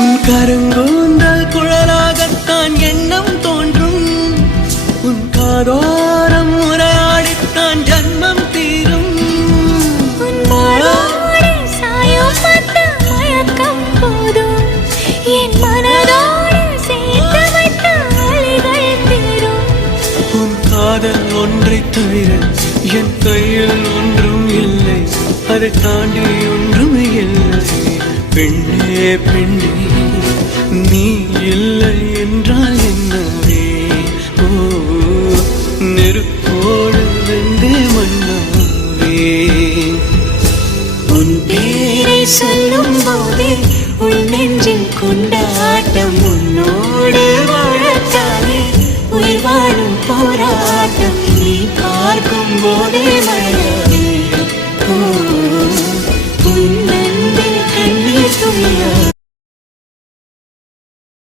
உன் கருங்கூந்தல் குழலாகத்தான் எண்ணம் தோன்றும். உன் காதோரம் உரையாடித்தான் ஜன்மம் தீரும். என் மனதோடு சேர்த்து வைத்த அலைகள் தீரும். உன் காதல் ஒன்றை தவிர என் கையில் ஒன்றும் இல்லை, அதை தாண்டி ஒன்றும் இல்லை. பெண்ணே பெண்ணே நீ இல்லை என்றால் என்னவே? ஓ நெருப்போடு வெந்தே மண்ணாவே. உன் பேரை சொல்லும் போதே உன் நெஞ்சில் கொண்டாட்டம். உன்னோடு வாழத்தானே உயிர் வாழும் போராட்டம். நீ பார்க்கும் போதே மழை